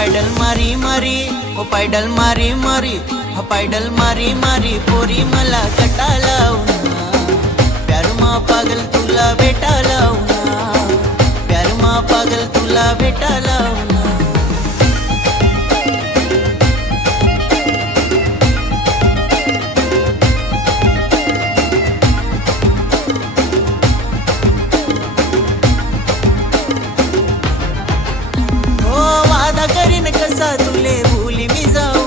pedal मारी मारी ओ pedal मारी मारी हा pedal मारी मारी पोरी मला कटाला प्यार मा पागल तुला भेटाला प्यार मा पागल तुला भेटाला कसा तुले भूली मी जाऊ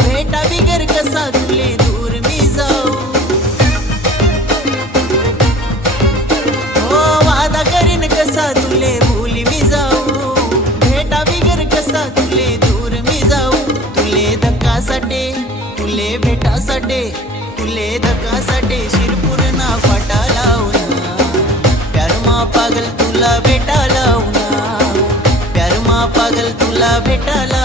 भेटा बिगर कसा तुले दूर मी जाऊ हो वादा करीन कसा तुले भूली मी जाऊ भेटा बिगर कसा तुले दूर मी जाऊ तुले धक्कासाठी तुले भेटासाठी तुले धक्कासाठी शिरपूर ना फाटा लावून प्यार मा पागल तुला भेटा लावून पागल तुला भेटाला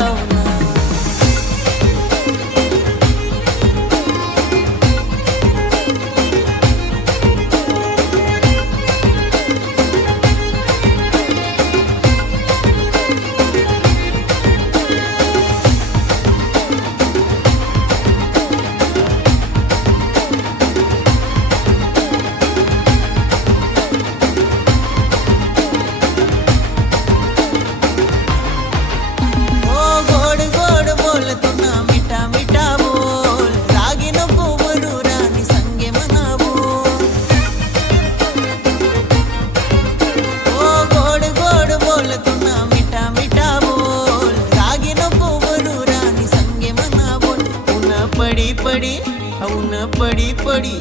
पड़ी पड़ी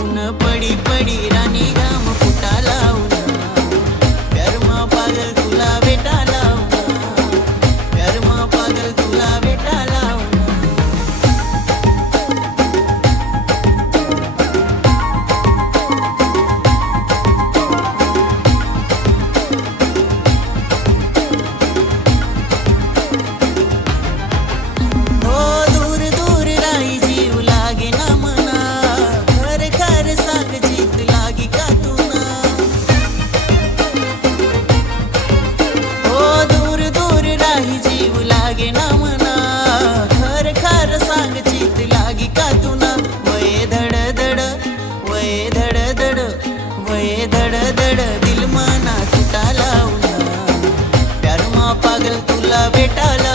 ऊन पड़ी पड़ी रानी गाम फुटाला प्यार मा पागल तुला भेटाला प्यार मा पागल तुला भेटाला दिल मना तुटाला प्यार मा पागल तुला भेटाला